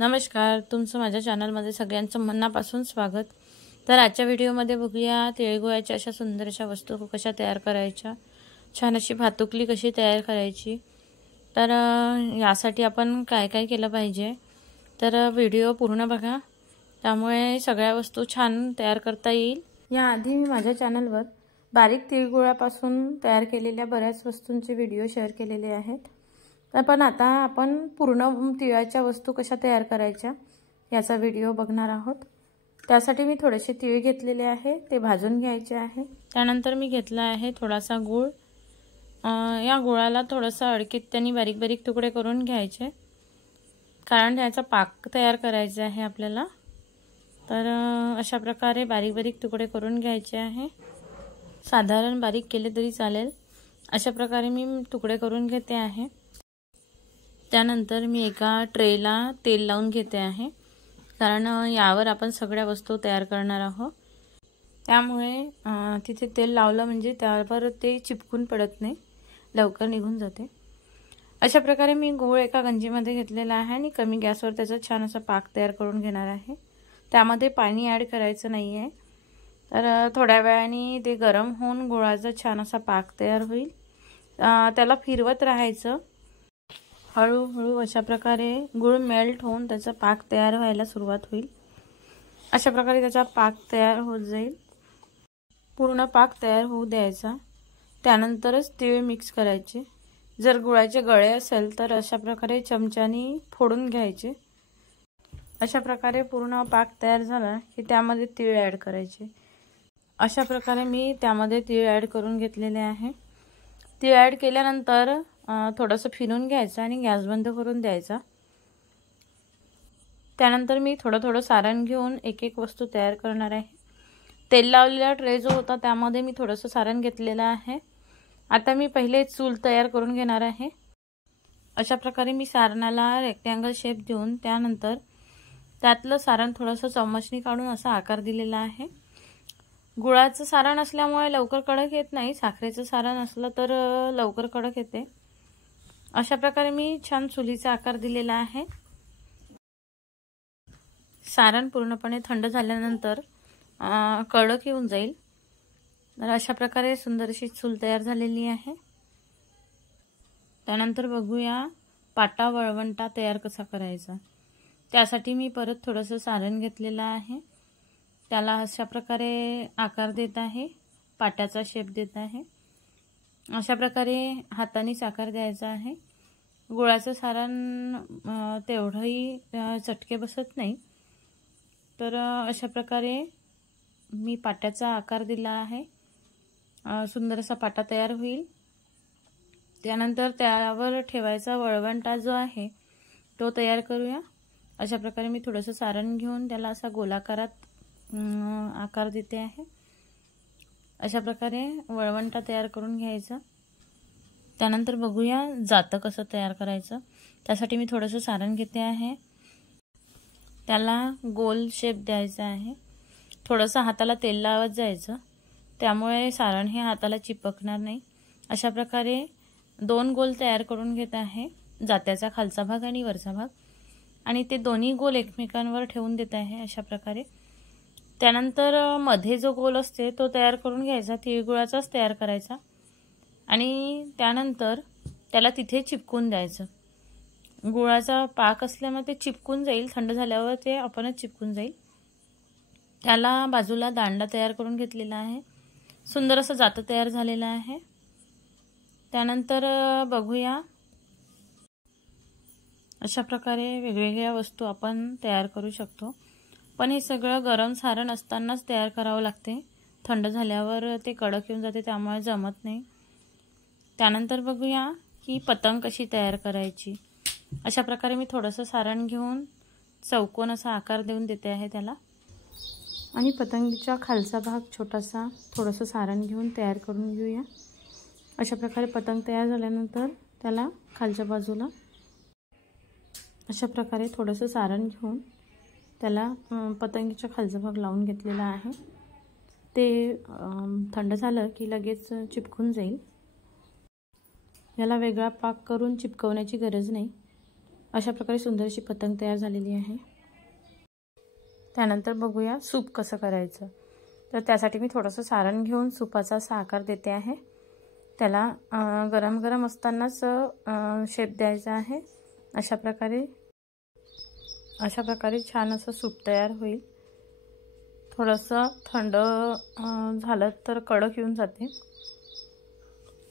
नमस्कार, तुमचं माझ्या चॅनलमध्ये सगळ्यांचं मनापासून स्वागत। तर आजच्या व्हिडिओमध्ये बघूया तिळगुळाच्या अशा सुंदरशा वस्तू कशा तयार करायच्या, छान अशी भातुकली कशी तयार करायची। तर यासाठी आपण काय काय केलं पाहिजे, तर व्हिडिओ पूर्ण बघा, त्यामुळे सगळ्या वस्तू छान तयार करता येईल। याआधी मी माझ्या चॅनलवर बारीक तिळगुळापासून तयार केलेल्या बऱ्याच वस्तूंचे व्हिडिओ शेअर केलेले आहेत। पण आता आपण पूर्ण तिळाच्या वस्तू कशा तयार करायच्या याचा व्हिडिओ बघणार आहोत। त्यासाठी मी थोडेसे तीळ घेतलेले आहे, ते भाजून घ्यायचे आहे। त्यानंतर मी घेतला आहे थोडासा गूळ। या गुळाला थोडासा अडकित्याने बारीक बारीक तुकडे करून घ्यायचे, कारण याचा पाक तयार करायचा आहे आपल्याला। तर अशा प्रकारे बारीक बारीक तुकडे करून घ्यायचे आहे, साधारण बारीक केले तरी चालेल। अशा प्रकारे मी तुकडे करून घेते आहे। त्यानंतर मी एका ट्रेला तेल लावून घेते आहे, कारण यावर आपण सगळ्या वस्तू तयार करणार आहोत। त्यामुळे तिथे तेल लावलं म्हणजे त्यावर ते चिपकून पडत नाही, लवकर निघून जाते। अशा प्रकारे मी गूळ एका गंजीमध्ये घेतलेला आहे आणि कमी गॅसवर त्याचा छान असा पाक तयार करून घेणार आहे। त्यामध्ये पाणी ॲड करायचं नाही आहे। तर थोड्या वेळाने ते गरम होऊन गुळाचा छान असा पाक तयार होईल। त्याला फिरवत राहायचं हळूहळू। अशा प्रकारे गूळ मेल्ट होऊन त्याचा पाक तयार व्हायला सुरुवात होईल। अशा प्रकारे त्याचा पाक तयार होत जाईल, पूर्ण पाक तयार होऊ द्यायचा। त्यानंतरच तीळ मिक्स करायचे। जर गुळाचे गळे असेल तर अशा प्रकारे चमच्याने फोडून घ्यायचे। अशा प्रकारे पूर्ण पाक तयार झाला की त्यामध्ये तीळ ॲड करायचे। अशा प्रकारे मी त्यामध्ये तीळ ॲड करून घेतलेले आहे। तीळ ॲड केल्यानंतर थोडंसं फिरून घ्यायचं आणि गॅस बंद करून द्यायचा। त्यानंतर मी थोडं सारण घेऊन एक एक वस्तू तयार करणार आहे। तेल लावलेला ट्रे जो होता त्यामध्ये मी थोडंसं सारण घेतलेलं आहे। आता मी पहिले चूल तयार करून घेणार आहे। अशा प्रकारे मी सारणाला रेक्टँगल शेप देऊन त्यानंतर त्यातलं सारण थोडंसं चम्मचनी काढून असा आकार दिलेला आहे। गुळाचं सारण असल्यामुळे लवकर कडक येत नाही, साखरेचं सारण असलं तर लवकर कडक येते। अशा प्रकारे मी छान चुलीचा आकार दिलेला आहे। सारण पूर्णपणे थंड झाल्यानंतर कडक येऊन जाईल। तर अशा प्रकारे सुंदर अशी चूल तयार झालेली आहे। त्यानंतर बघूया पाटा वळवंटा तयार कसा करायचा। त्यासाठी मी परत थोडंसं सारण घेतलेलं आहे, त्याला अशा प्रकारे आकार देत आहे, पाट्याचा शेप देत आहे। अशा प्रकारे हाताने आकार द्यायचा आहे। गुळाचं सारण तेवढंही चटके बसत नाही, तर अशा प्रकारे मी पाट्याचा आकार दिला आहे। सुंदर असा पाटा तयार होईल। त्यानंतर त्यावर ठेवायचा वळवंटा जो आहे तो तयार करूया। अशा प्रकारे मी थोडंसं सारण घेऊन त्याला असा गोलाकारात आकार देते आहे। अशा प्रकारे वळवंटा तयार करून घ्यायचा। त्यानंतर बघूया जातं कसं तयार करायचं। त्यासाठी मी थोडंसं सारण घेते आहे, त्याला गोल शेप द्यायचा आहे। थोडंसं हाताला तेल लावत जायचं, त्यामुळे सारण हे हाताला चिपकणार नाही। अशा प्रकारे दोन गोल तयार करून घेत आहे, जात्याचा खालचा भाग आणि वरचा भाग, आणि ते दोन्ही गोल एकमेकांवर ठेवून देत आहे अशा प्रकारे। त्यानंतर मध्ये जो गोल असते तो तयार करून घ्यायचा, तिळगुळाचाच तयार करायचा, आणि त्यानंतर त्याला तिथे चिपकून द्यायचं। गुळाचा पाक असल्यामुळे ते चिपकून जाईल, थंड झाल्यावर ते आपणच चिपकून जाईल। त्याला बाजूला दांडा तयार करून घेतलेला आहे, सुंदर असं जातं तयार झालेलं आहे। त्यानंतर बघूया अशा प्रकारे वेगवेगळ्या वस्तू आपण तयार करू शकतो, पण हे सगळं गरम सारण असतानाच तयार करावं लागते। थंड झाल्यावर ते कडक येऊन जाते, त्यामुळे जमत नाही। त्यानंतर बघूया की पतंग कशी तयार करायची। अशा प्रकारे मी थोडंसं सारण घेऊन चौकोन असा आकार देऊन देते आहे त्याला, आणि पतंगीच्या खालचा भाग छोटासा थोडंसं सारण घेऊन तयार करून घेऊया। अशा प्रकारे पतंग तयार झाल्यानंतर त्याला खालच्या बाजूला अशा प्रकारे थोडंसं सारण घेऊन त्याला पतंगीच्या खालचा भाग लावून घेतलेला आहे। ते थंड झालं की लगेच चिपकून जाईल। याला वेगळा पाक करून चिपकवण्याची गरज नाही। अशा प्रकारे सुंदरशी पतंग तयार झालेली आहे। त्यानंतर बघूया सूप कसं करायचं। तर त्यासाठी मी थोडंसं सारण घेऊन सूपाचा असा आकार देते आहे। त्याला गरम गरम असतानाच शेप द्यायचा आहे। अशा प्रकारे छान असं सूप तयार होईल। थोडंसं थंड झालं तर कडक येऊन जाते।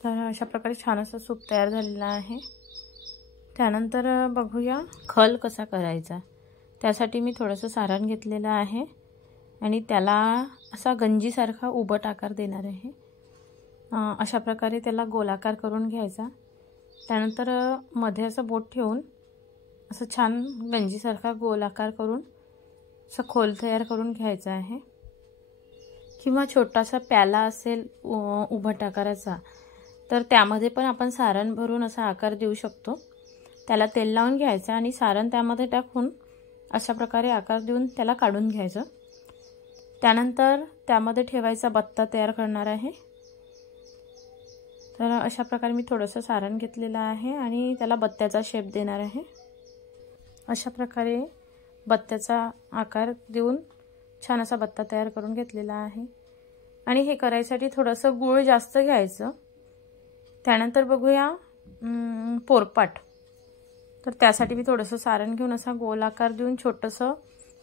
तर अशा प्रकारे छान असं सूप तयार झालेलं आहे। त्यानंतर बघूया खल कसा करायचा। त्यासाठी मी थोडंसं सारण घेतलेलं आहे आणि त्याला असा गंजीसारखा उभट आकार देणार आहे। अशा प्रकारे त्याला गोलाकार करून घ्यायचा। त्यानंतर मध्ये असं बोट ठेवून असं छान गंजीसारखा गोलाकार करून असं खोल तयार करून घ्यायचा आहे। किंवा छोटासा प्याला असेल उभट आकाराचा तर त्यामध्ये पण आपण सारण भरून असा आकार देऊ शकतो। त्याला तेल लावून घ्यायचं आणि सारण त्यामध्ये टाकून अशा प्रकारे आकार देऊन त्याला काढून घ्यायचं। त्यानंतर त्यामध्ये ठेवायचा बत्ता तयार करणार आहे। तर अशा प्रकारे मी थोडंसं सारण घेतलेलं आहे आणि त्याला बत्त्याचा शेप देणार आहे। अशा प्रकारे बत्त्याचा आकार देऊन छान असा बत्ता तयार करून घेतलेला आहे। आणि हे करायसाठी थोडंसं गूळ जास्त घ्यायचं। त्यानंतर बघूया पोरपाट। तर त्यासाठी मी थोडंसं सारण घेऊन असा गोलाकार देऊन छोटंसं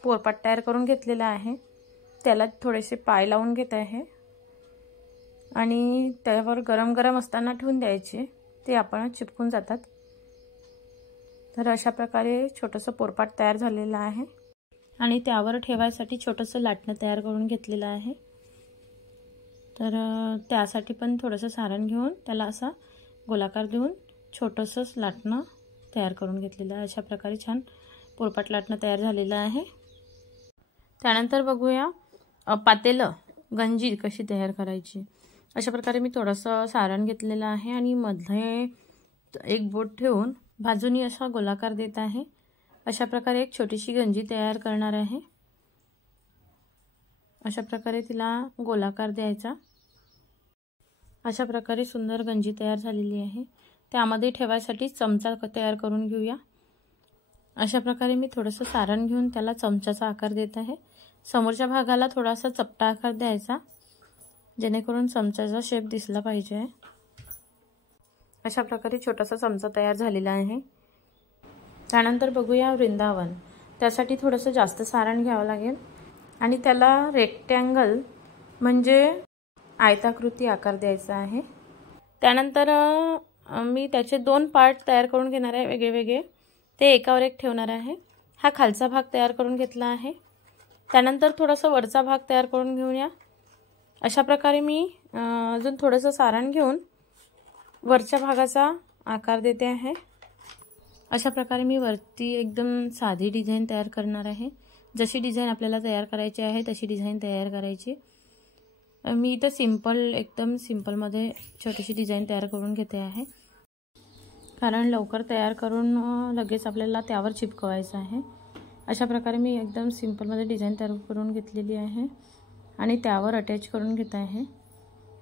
पोरपाट तयार करून घेतलेलं आहे। त्याला थोडेसे पाय लावून घेत आहे आणि त्यावर गरम गरम असताना ठेवून द्यायचे, ते आपण चिपकून जातात। तर अशा प्रकारे छोटंसं पोरपाट तयार झालेलं आहे आणि त्यावर ठेवायसाठी छोटंसं लाटणं तयार करून घेतलेलं आहे। तर त्यासाठी पण थोडंसं सारण घेऊन त्याला असा गोलाकार देऊन छोटंसं लाटणं तयार करून घेतलेलं आहे। अशा प्रकारे छान पोरपाट लाटणं तयार झालेलं आहे। त्यानंतर बघूया पातेलं गंजी कशी तयार करायची। अशा प्रकारे मी थोडंसं सारण घेतलेलं आहे आणि मध्ये एक बोट ठेवून बाजूनी असा गोलाकार देत आहे। अशा प्रकारे एक छोटीशी गंजी तयार करणार आहे। अशा प्रकारे तिला गोलाकार द्यायचा। अशा प्रकारे सुंदर गंजी तयार झालेली आहे। त्यामध्ये ठेवायसाठी चमचा तयार करून घेऊया। अशा प्रकारे मी थोडंसं सारण घेऊन त्याला चमचाचा आकार देत आहे। समोरच्या भागाला थोडासा चपटा आकार द्यायचा, जेणेकरून चमचाचा शेप दिसला पाहिजे। अशा प्रकारे छोटासा चमचा तयार झालेला आहे। त्यानंतर बघूया वृंदावन। त्यासाठी थोडंसं जास्त सारण घ्यावं लागेल आणि त्याला रेक्टँगल म्हणजे आयताकृती आकार द्यायचा आहे। त्यानंतर मी त्याचे 2 पार्ट तयार करून घेणार आहे वेगळे, ते एकावर एक ठेवणार आहे। हा खालचा भाग तयार करून घेतला आहे। त्यानंतर थोडासा वरचा भाग तयार करून घेऊया। अशा प्रकारे मी अजून थोडंसं सारण घेऊन वरच्या भागाचा आकार देते आहे। अशा प्रकारे मी वरती एकदम साधी डिझाइन तयार करणार आहे। जशी डिझाइन आपल्याला तयार करायची आहे तशी डिझाइन तयार करायची। मी इथं एकदम सिंपलमध्ये छोटीशी डिझाइन तयार करून घेते आहे, कारण लवकर तयार करून लगेच आपल्याला त्यावर चिपकवायचं आहे। अशा प्रकारे मी एकदम सिंपलमध्ये डिझाइन तयार करून घेतलेली आहे आणि त्यावर अटॅच करून घेत आहे।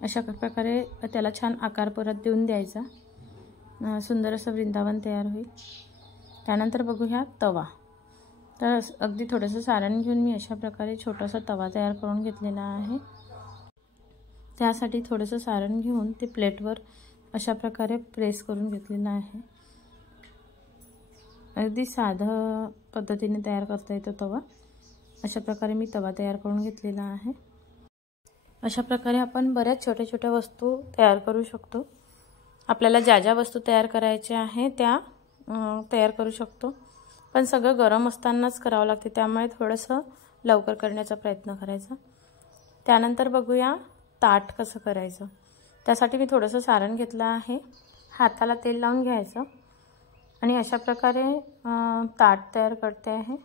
अशा प्रकारे त्याला छान आकार परत देऊन द्यायचा। सुंदर असं वृंदावन तयार होईल। त्यानंतर बघूया तवा। तर अगदी थोडंसं सारण घेऊन मी अशा प्रकारे छोटासा तवा तयार करून घेतलेला आहे। त्यासाठी थोडंसं सारण घेऊन ते प्लेटवर अशा प्रकारे प्रेस करून घेतलेलं आहे। अगदी साधं पद्धतीने तयार करता येतो तवा। अशा प्रकारे मी तवा तयार करून घेतलेला आहे। अशा प्रकारे आपण बऱ्याच छोट्या छोट्या वस्तू तयार करू शकतो। आपल्याला ज्या ज्या वस्तू तयार करायच्या आहे त्या तयार करू शकतो, पण सगळं गरम असतानाच करावं लागते, त्यामुळे थोडंसं लवकर करण्याचा प्रयत्न करायचा। त्यानंतर बघूया ताट कसं करायचं। त्यासाठी मी थोडंसं सारण घेतलं आहे। हाताला तेल लावून घ्यायचं आणि अशा प्रकारे ताट तयार करते आहे।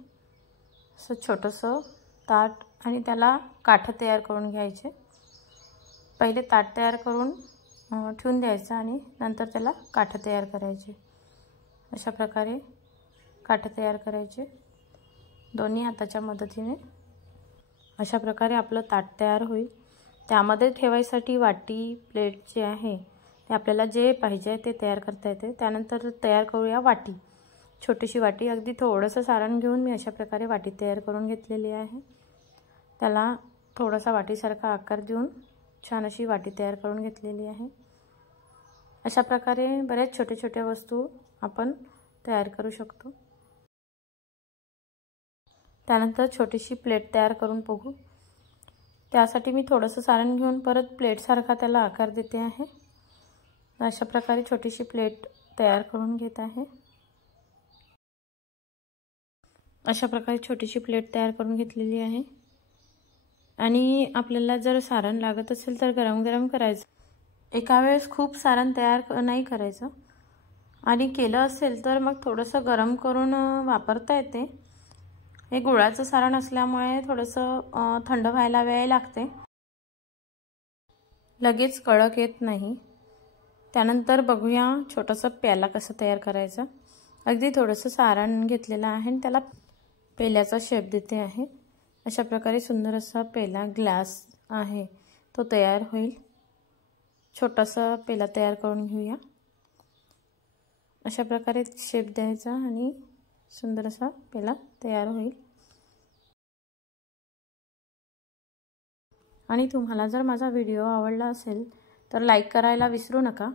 असं छोटंसं ताट आणि त्याला काठ तयार करून घ्यायचे। पहिले ताट तयार करून ठेवून द्यायचं आणि नंतर त्याला काठ तयार करायचे। अशा प्रकारे काठ तयार करायचे दोन्ही हाताच्या मदतीने। अशा प्रकारे आपलं ताट तयार होईल। त्यामध्ये ठेवायसाठी वाटी प्लेट जे आहे ते आपल्याला जे पाहिजे ते तयार करता येते। त्यानंतर तयार करूया वाटी। छोटीशी वाटी, अगदी थोडंसं सारण घेऊन मी अशा प्रकारे वाटी तयार करून घेतलेली आहे। त्याला थोडासा वाटीसारखा आकार देऊन छान अशी वाटी तयार करून घेतलेली आहे। अशा प्रकारे बरेच छोटे छोटे वस्तू आपण तयार करू शकतो। त्यानंतर छोटीशी प्लेट तयार करून बघू। त्यासाठी मी थोडंसं सारण घेऊन परत प्लेटसारखा त्याला आकार देते आहे। अशा प्रकारे छोटीशी प्लेट तयार करून घेत आहे। अशा प्रकारे छोटीशी प्लेट तयार करून घेतलेली आहे। आणि आपल्याला जर सारण लागत असेल तर गरम गरम करायचं, एका वेळेस खूप सारण तयार नाही करायचं। आणि केलं असेल तर मग थोडंसं गरम करून वापरता येते। हे गुळाचं सारण असल्यामुळे थोडंसं थंड व्हायला वेळ लागते, लगेच कडक येत नाही। त्यानंतर बघूया छोटासा प्याला कसा तयार करायचा। अगदी थोडंसं सारण घेतलेलं आहे आणि त्याला पेल्याचा शेप देते आहे। अशा प्रकारे सुंदर असा पेला ग्लास आहे तो तयार होईल। छोटासा पेला तयार करून घेऊया। अशा प्रकारे शेप द्यायचा आणि सुंदर असा पेला तयार होईल। आणि तुम्हाला जर माझा व्हिडिओ आवडला असेल तर लाईक करायला विसरू नका।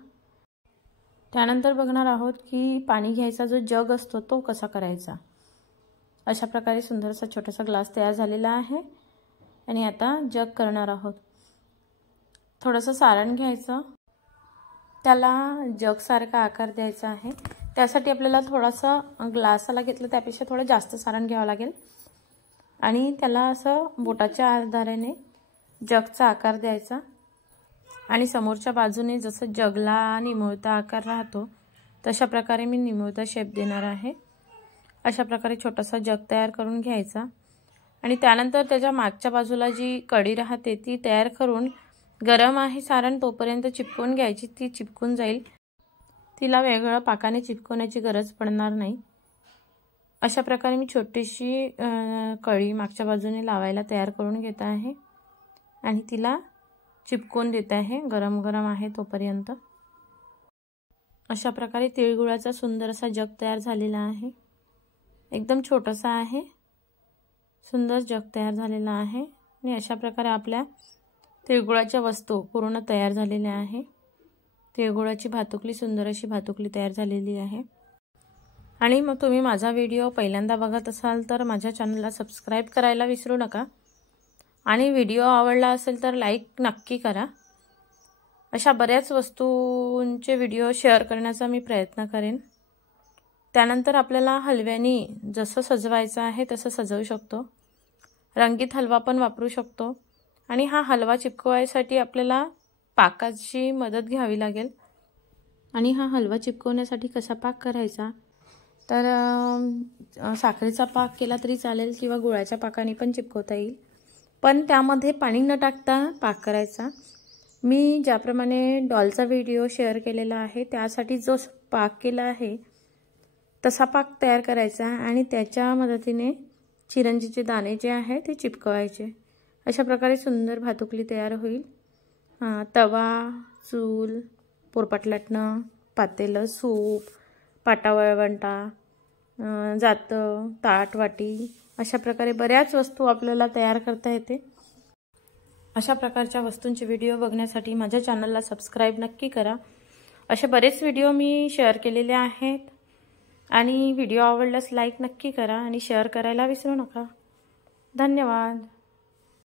त्यानंतर बघणार आहोत की पाणी घ्यायचा जो जग असतो तो कसा करायचा। अशा प्रकारे सुंदरसा छोटासा ग्लास तयार झालेला आहे आणि आता जग करणार आहोत। थोडंसं सारण घ्यायचं, त्याला जग सारखा आकार द्यायचा आहे। त्यासाठी आपल्याला थोडासा ग्लासाला घेतलं त्यापेक्षा थोडं जास्त सारण घ्यावं लागेल आणि त्याला असं बोटाच्या आधाराने जगचा आकार द्यायचा आणि समोरच्या बाजूने जसं जगला निमुळता आकार राहतो तशा प्रकारे मी निमुळता शेप देणार आहे। अशा प्रकारे छोटासा जग तयार करून घ्यायचा आणि त्यानंतर त्याच्या मागच्या बाजूला जी कडी राहते ती तयार करून गरम आहे सारण तोपर्यंत चिपकून घ्यायची। ती चिपकून जाईल, तिला वेगळं पाकाने चिपकवण्याची गरज पडणार नाही। अशा प्रकारे मी छोटीशी कळी मागच्या बाजूने लावायला तयार करून घेत आहे आणि तिला चिपकून देत आहे गरम गरम आहे तोपर्यंत। अशा प्रकारे तिळगुळाचा सुंदर असा जग तयार झालेला आहे। एकदम छोटासा आहे, सुंदर जग तयार झालेला आहे आणि अशा प्रकारे आपल्या तिळगुळाच्या वस्तू पूर्ण तयार झालेल्या आहे। तिळगुळाची भातुकली, सुंदर अशी भातुकली तयार झालेली आहे। आणि मग तुम्ही माझा व्हिडिओ पहिल्यांदा बघत असाल तर माझ्या चॅनलला सबस्क्राईब करायला विसरू नका आणि व्हिडिओ आवडला असेल तर लाईक नक्की करा। अशा बऱ्याच वस्तूंचे व्हिडिओ शेअर करण्याचा मी प्रयत्न करेन। त्यानंतर आपल्याला हलव्यानी जसं सजवायचं आहे तसं सजवू शकतो। रंगीत हलवा पण वापरू शकतो आणि हा हलवा चिपकवायसाठी आपल्याला पाकाची मदत घ्यावी लागेल। आणि हा हलवा चिपकवण्यासाठी कसा पाक करायचा तर साखरेचा पाक केला तरी चालेल किंवा गुळाच्या पाकाने पण चिपकवता येईल, पण त्यामध्ये पाणी न टाकता पाक करायचा। मी ज्याप्रमाणे डॉलचा व्हिडिओ शेअर केलेला आहे त्यासाठी जो पाक केला आहे तसा पाक तयार करायचा आणि त्याच्या मदतीने चिरंजीचे दाणे जे आहे ते चिपकवायचे। अशा प्रकारे सुंदर भातुकली तयार होईल। तवा, चूल, पोरपाट लाटणं, पातेलं, सूप, पाटा वळवंटा, जातं, ताट, वाटी अशा प्रकारे बऱ्याच वस्तू आपल्याला तयार करता येते। अशा प्रकारच्या वस्तूंचे व्हिडिओ बघण्यासाठी माझ्या चॅनलला सबस्क्राईब नक्की करा। असे बरेच व्हिडिओ मी शेअर केलेले आहेत आणि व्हिडिओ आवडल्यास लाईक नक्की करा आणि शेअर करायला विसरू नका। धन्यवाद।